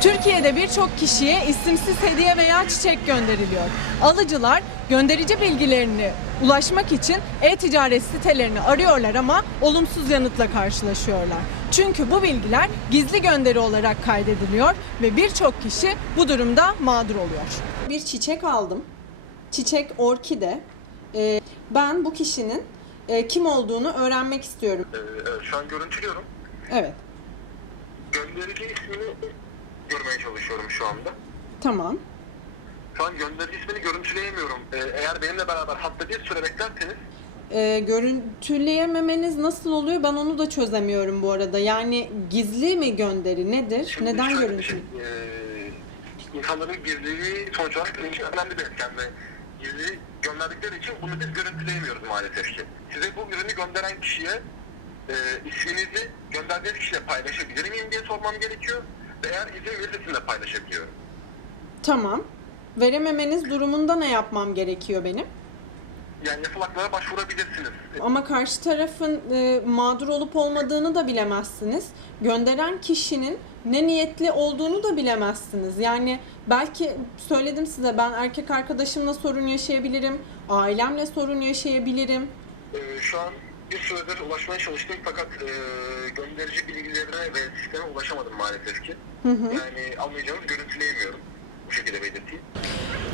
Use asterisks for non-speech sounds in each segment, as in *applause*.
Türkiye'de birçok kişiye isimsiz hediye veya çiçek gönderiliyor. Alıcılar gönderici bilgilerini ulaşmak için e-ticaret sitelerini arıyorlar ama olumsuz yanıtla karşılaşıyorlar. Çünkü bu bilgiler gizli gönderi olarak kaydediliyor ve birçok kişi bu durumda mağdur oluyor. Bir çiçek aldım. Çiçek orkide. Ee, ben bu kişinin e, kim olduğunu öğrenmek istiyorum. Ee, şu an görüntülüyorum. Evet, Gönderici ismini görmeye çalışıyorum şu anda. tamam. Şu an gönderici ismini görüntüleyemiyorum. Ee, eğer benimle beraber hatta bir süre beklerseniz Ee, görüntüleyememeniz nasıl oluyor ben onu da çözemiyorum bu arada. Yani gizli mi gönderi nedir? şimdi Neden şöyle bir görüntü? şey, insanların gizliliği sonuç olarak benim için önemli bir etken ve gizli gönderdikleri için bunu biz görüntüleyemiyoruz maalesef ki. Size bu ürünü gönderen kişiye e, isminizi gönderdiğiniz kişiyle paylaşabilir miyim diye sormam gerekiyor. Eğer izin verirse de paylaşabiliyorum. Tamam. Verememeniz durumunda ne yapmam gerekiyor benim? Yani yasal haklara başvurabilirsiniz. Ama karşı tarafın e, mağdur olup olmadığını da bilemezsiniz. Gönderen kişinin ne niyetli olduğunu da bilemezsiniz. Yani belki söyledim size ben erkek arkadaşımla sorun yaşayabilirim, ailemle sorun yaşayabilirim. Ee, şu an bir süredir ulaşmaya çalıştım fakat e, gönderici bilgilerine ve sisteme ulaşamadım maalesef ki. Yani almayacağımız görüntüleyemiyorum. Bu şekilde belirteyim.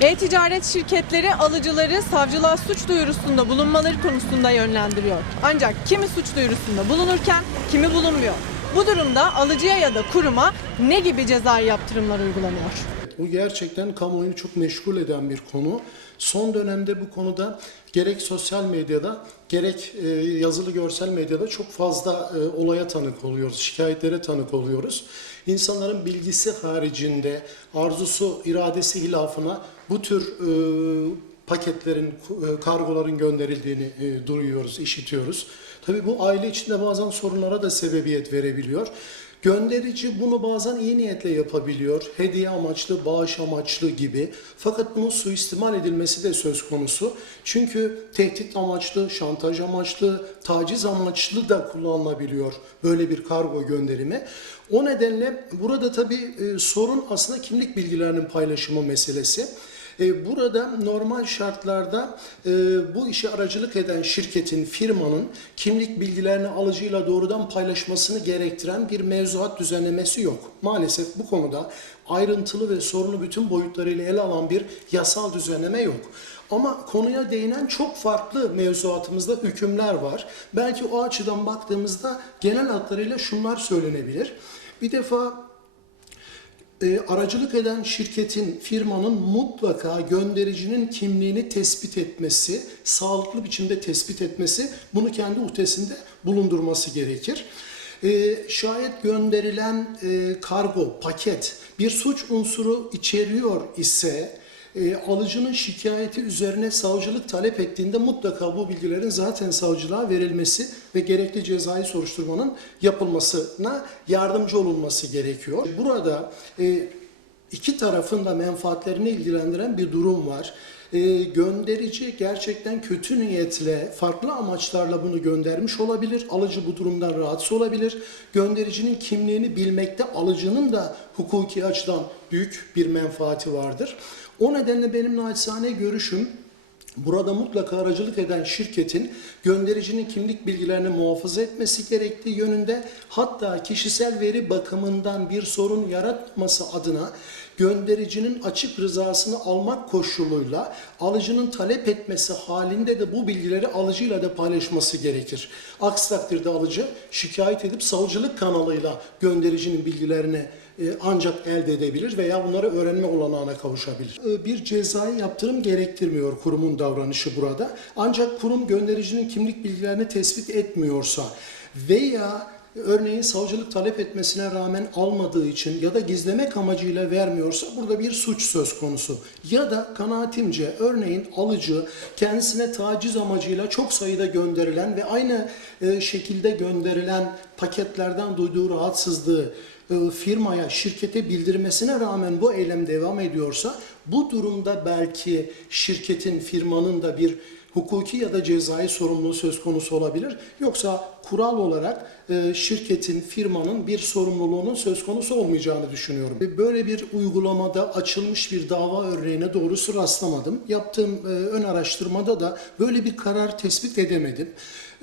E-ticaret şirketleri alıcıları savcılığa suç duyurusunda bulunmaları konusunda yönlendiriyor. Ancak kimi suç duyurusunda bulunurken kimi bulunmuyor. Bu durumda alıcıya ya da kuruma ne gibi cezai yaptırımlar uygulanıyor? Bu gerçekten kamuoyunu çok meşgul eden bir konu. Son dönemde bu konuda gerek sosyal medyada gerek e, yazılı görsel medyada çok fazla e, olaya tanık oluyoruz, şikayetlere tanık oluyoruz. İnsanların bilgisi haricinde arzusu, iradesi hilafına bu tür e, paketlerin, kargoların gönderildiğini duyuyoruz, işitiyoruz. Tabii bu aile içinde bazen sorunlara da sebebiyet verebiliyor. Gönderici bunu bazen iyi niyetle yapabiliyor. Hediye amaçlı, bağış amaçlı gibi. Fakat bunun suistimal edilmesi de söz konusu. Çünkü tehdit amaçlı, şantaj amaçlı, taciz amaçlı da kullanılabiliyor böyle bir kargo gönderimi. O nedenle burada tabii e, sorun aslında kimlik bilgilerinin paylaşımı meselesi. E, Burada normal şartlarda e, bu işe aracılık eden şirketin, firmanın kimlik bilgilerini alıcıyla doğrudan paylaşmasını gerektiren bir mevzuat düzenlemesi yok. Maalesef bu konuda ayrıntılı ve sorunu bütün boyutlarıyla ele alan bir yasal düzenleme yok. Ama konuya değinen çok farklı mevzuatımızda hükümler var. Belki o açıdan baktığımızda genel hatlarıyla şunlar söylenebilir. Bir defa e, aracılık eden şirketin, firmanın mutlaka göndericinin kimliğini tespit etmesi, sağlıklı biçimde tespit etmesi, bunu kendi uhdesinde bulundurması gerekir. E, şayet gönderilen e, kargo, paket bir suç unsuru içeriyor ise e, alıcının şikayeti üzerine savcılık talep ettiğinde mutlaka bu bilgilerin zaten savcılığa verilmesi ve gerekli cezai soruşturmanın yapılmasına yardımcı olunması gerekiyor. Burada e, iki tarafın da menfaatlerini ilgilendiren bir durum var. E, gönderici gerçekten kötü niyetle, farklı amaçlarla bunu göndermiş olabilir. Alıcı bu durumdan rahatsız olabilir. Göndericinin kimliğini bilmekte alıcının da hukuki açıdan büyük bir menfaati vardır. O nedenle benim naçizane görüşüm Burada mutlaka aracılık eden şirketin göndericinin kimlik bilgilerini muhafaza etmesi gerektiği yönünde hatta kişisel veri bakımından bir sorun yaratması adına göndericinin açık rızasını almak koşuluyla alıcının talep etmesi halinde de bu bilgileri alıcıyla da paylaşması gerekir. Aksi takdirde alıcı şikayet edip savcılık kanalıyla göndericinin bilgilerini e, ancak elde edebilir veya bunları öğrenme olanağına kavuşabilir. E, Bir cezai yaptırım gerektirmiyor kurumun davranışı burada. Ancak kurum göndericinin kimlik bilgilerini tespit etmiyorsa veya örneğin savcılık talep etmesine rağmen almadığı için ya da gizlemek amacıyla vermiyorsa burada bir suç söz konusu. Ya da kanaatimce örneğin alıcı kendisine taciz amacıyla çok sayıda gönderilen ve aynı e, şekilde gönderilen paketlerden duyduğu rahatsızlığı e, firmaya, şirkete bildirmesine rağmen bu eylem devam ediyorsa Bu durumda belki şirketin, firmanın da bir hukuki ya da cezai sorumluluğu söz konusu olabilir. Yoksa kural olarak e, şirketin, firmanın bir sorumluluğunun söz konusu olmayacağını düşünüyorum. Ve Böyle bir uygulamada açılmış bir dava örneğine doğrusu rastlamadım. Yaptığım e, ön araştırmada da böyle bir karar tespit edemedim.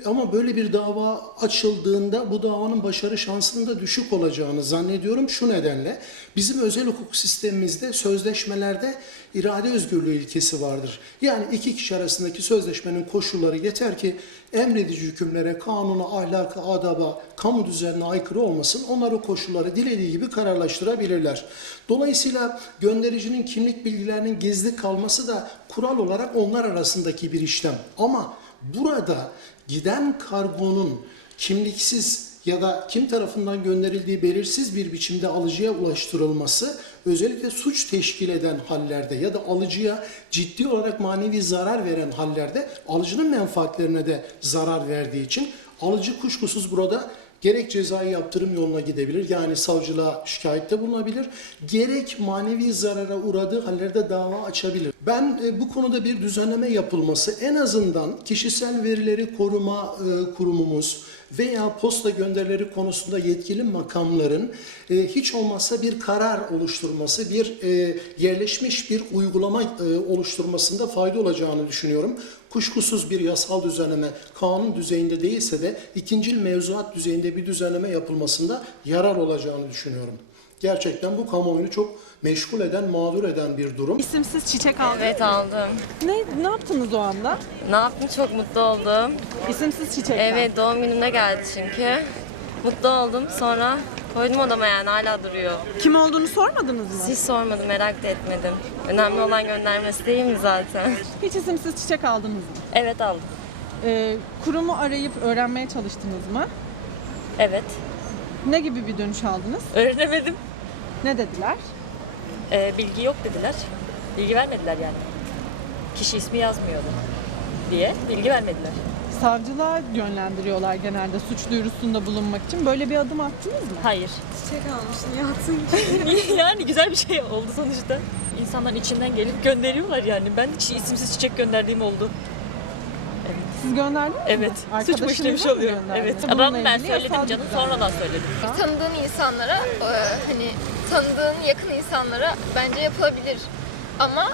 Ama böyle bir dava açıldığında bu davanın başarı şansının da düşük olacağını zannediyorum şu nedenle. Bizim özel hukuk sistemimizde sözleşmelerde irade özgürlüğü ilkesi vardır. Yani iki kişi arasındaki sözleşmenin koşulları yeter ki emredici hükümlere, kanuna, ahlaka, adaba, kamu düzenine aykırı olmasın. Onlar koşulları dilediği gibi kararlaştırabilirler. Dolayısıyla göndericinin kimlik bilgilerinin gizli kalması da kural olarak onlar arasındaki bir işlem. Ama burada giden kargonun kimliksiz ya da kim tarafından gönderildiği belirsiz bir biçimde alıcıya ulaştırılması özellikle suç teşkil eden hallerde ya da alıcıya ciddi olarak manevi zarar veren hallerde alıcının menfaatlerine de zarar verdiği için alıcı kuşkusuz burada gerek cezai yaptırım yoluna gidebilir yani savcılığa şikayette bulunabilir gerek manevi zarara uğradığı hallerde dava açabilir. Ben e, bu konuda bir düzenleme yapılması en azından kişisel verileri koruma e, kurumumuz veya posta gönderileri konusunda yetkili makamların e, hiç olmazsa bir karar oluşturması, bir e, yerleşmiş bir uygulama e, oluşturmasında fayda olacağını düşünüyorum. Kuşkusuz bir yasal düzenleme kanun düzeyinde değilse de ikincil mevzuat düzeyinde bir düzenleme yapılmasında yarar olacağını düşünüyorum. Gerçekten bu kamuoyunu çok meşgul eden, mağdur eden bir durum. İsimsiz çiçek aldınız. Evet aldım. Ne, ne yaptınız o anda? Ne yaptım? Çok mutlu oldum. İsimsiz çiçekten. Evet doğum günümde geldi çünkü. Mutlu oldum. Sonra koydum odama yani hala duruyor. Kim olduğunu sormadınız mı? Hiç sormadım, merak da etmedim. Önemli olan göndermesi değil mi zaten? Hiç isimsiz çiçek aldınız mı? evet aldım. Ee, kurumu arayıp öğrenmeye çalıştınız mı? Evet. Ne gibi bir dönüş aldınız? Öğrenemedim. Ne dediler? Ee, bilgi yok dediler. Bilgi vermediler yani. Kişi ismi yazmıyordu diye bilgi vermediler. Savcılığa yönlendiriyorlar genelde suç duyurusunda bulunmak için. Böyle bir adım attınız mı? Hayır. Çiçek almış niye attın? *laughs* yani güzel bir şey oldu sonuçta. İnsanların içinden gelip gönderiyorlar yani. Ben hiç isimsiz çiçek gönderdiğim oldu. Siz gönderdiniz mi? Evet. Suç mu Arkadaşınıza işlemiş mı oluyor? gönderdiniz? Evet. Bununla Ama ben ilgili söyledim yasal canım bir sonradan söyledim. Tanıdığın insanlara, e, hani tanıdığın yakın insanlara bence yapılabilir. Ama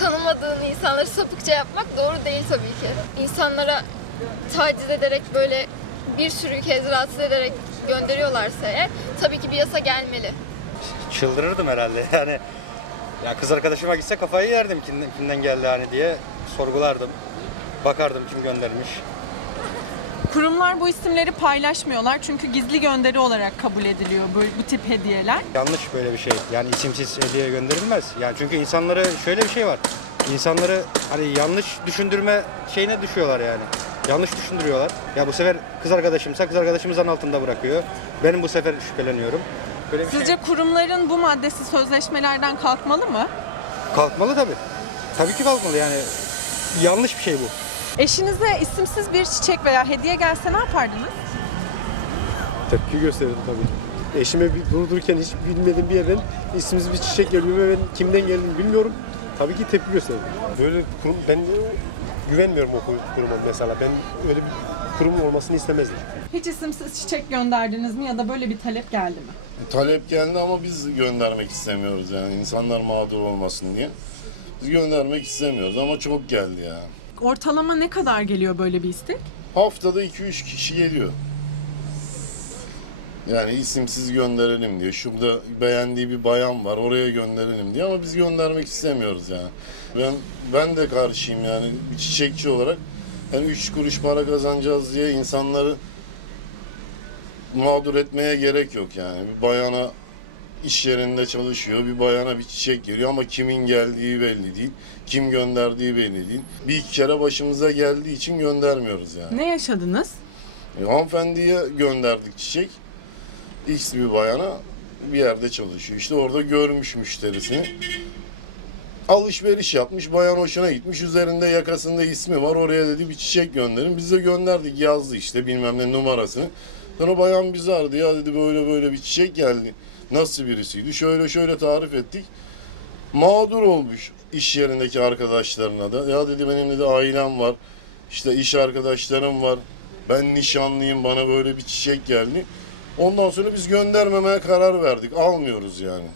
tanımadığın insanları sapıkça yapmak doğru değil tabii ki. İnsanlara taciz ederek böyle bir sürü kez rahatsız ederek gönderiyorlarsa eğer tabii ki bir yasa gelmeli. çıldırırdım herhalde *laughs* yani. Ya kız arkadaşıma gitse kafayı yerdim kimden, kimden geldi hani diye sorgulardım. Bakardım kim göndermiş. Kurumlar bu isimleri paylaşmıyorlar çünkü gizli gönderi olarak kabul ediliyor bu, bu tip hediyeler. Yanlış böyle bir şey. Yani isimsiz hediye gönderilmez. Yani çünkü insanları şöyle bir şey var. İnsanları hani yanlış düşündürme şeyine düşüyorlar yani. Yanlış düşündürüyorlar. Ya bu sefer kız arkadaşımsa kız arkadaşımızın altında bırakıyor. Benim bu sefer şüpheleniyorum. Böyle bir şey Sizce kurumların bu maddesi sözleşmelerden kalkmalı mı? kalkmalı tabii. Tabii ki kalkmalı yani. Yanlış bir şey bu. Eşinize isimsiz bir çiçek veya hediye gelse ne yapardınız? Tepki gösterirdim tabii. Eşime bir durdururken hiç bilmediğim bir yerden ismimiz bir çiçek geliyor ve ben kimden geldiğini bilmiyorum. Tabii ki tepki gösterirdim. Böyle kurum, ben güvenmiyorum o kuruma mesela. Ben öyle bir kurumun olmasını istemezdim. Hiç isimsiz çiçek gönderdiniz mi ya da böyle bir talep geldi mi? Talep geldi ama biz göndermek istemiyoruz yani insanlar mağdur olmasın diye. Biz göndermek istemiyoruz ama çok geldi ya. Ortalama ne kadar geliyor böyle bir istek? Haftada 2-3 kişi geliyor. Yani isimsiz gönderelim diye. Şurada beğendiği bir bayan var oraya gönderelim diye ama biz göndermek istemiyoruz yani. Ben ben de karşıyım yani bir çiçekçi olarak. Yani 3 kuruş para kazanacağız diye insanları mağdur etmeye gerek yok yani. Bir bayana iş yerinde çalışıyor. Bir bayana bir çiçek geliyor ama kimin geldiği belli değil. Kim gönderdiği belli değil. Bir iki kere başımıza geldiği için göndermiyoruz yani. Ne yaşadınız? E, hanımefendiye gönderdik çiçek. X bir bayana bir yerde çalışıyor. İşte orada görmüş müşterisini. Alışveriş yapmış, bayan hoşuna gitmiş. Üzerinde yakasında ismi var. Oraya dedi bir çiçek gönderin. Biz de gönderdik, yazdı işte bilmem ne numarasını. Sonra bayan bizi aradı. Ya dedi böyle böyle bir çiçek geldi. Nasıl birisiydi? Şöyle şöyle tarif ettik. mağdur olmuş iş yerindeki arkadaşlarına da. Ya dedi benim dedi ailem var. işte iş arkadaşlarım var. Ben nişanlıyım bana böyle bir çiçek geldi. Ondan sonra biz göndermemeye karar verdik. Almıyoruz yani.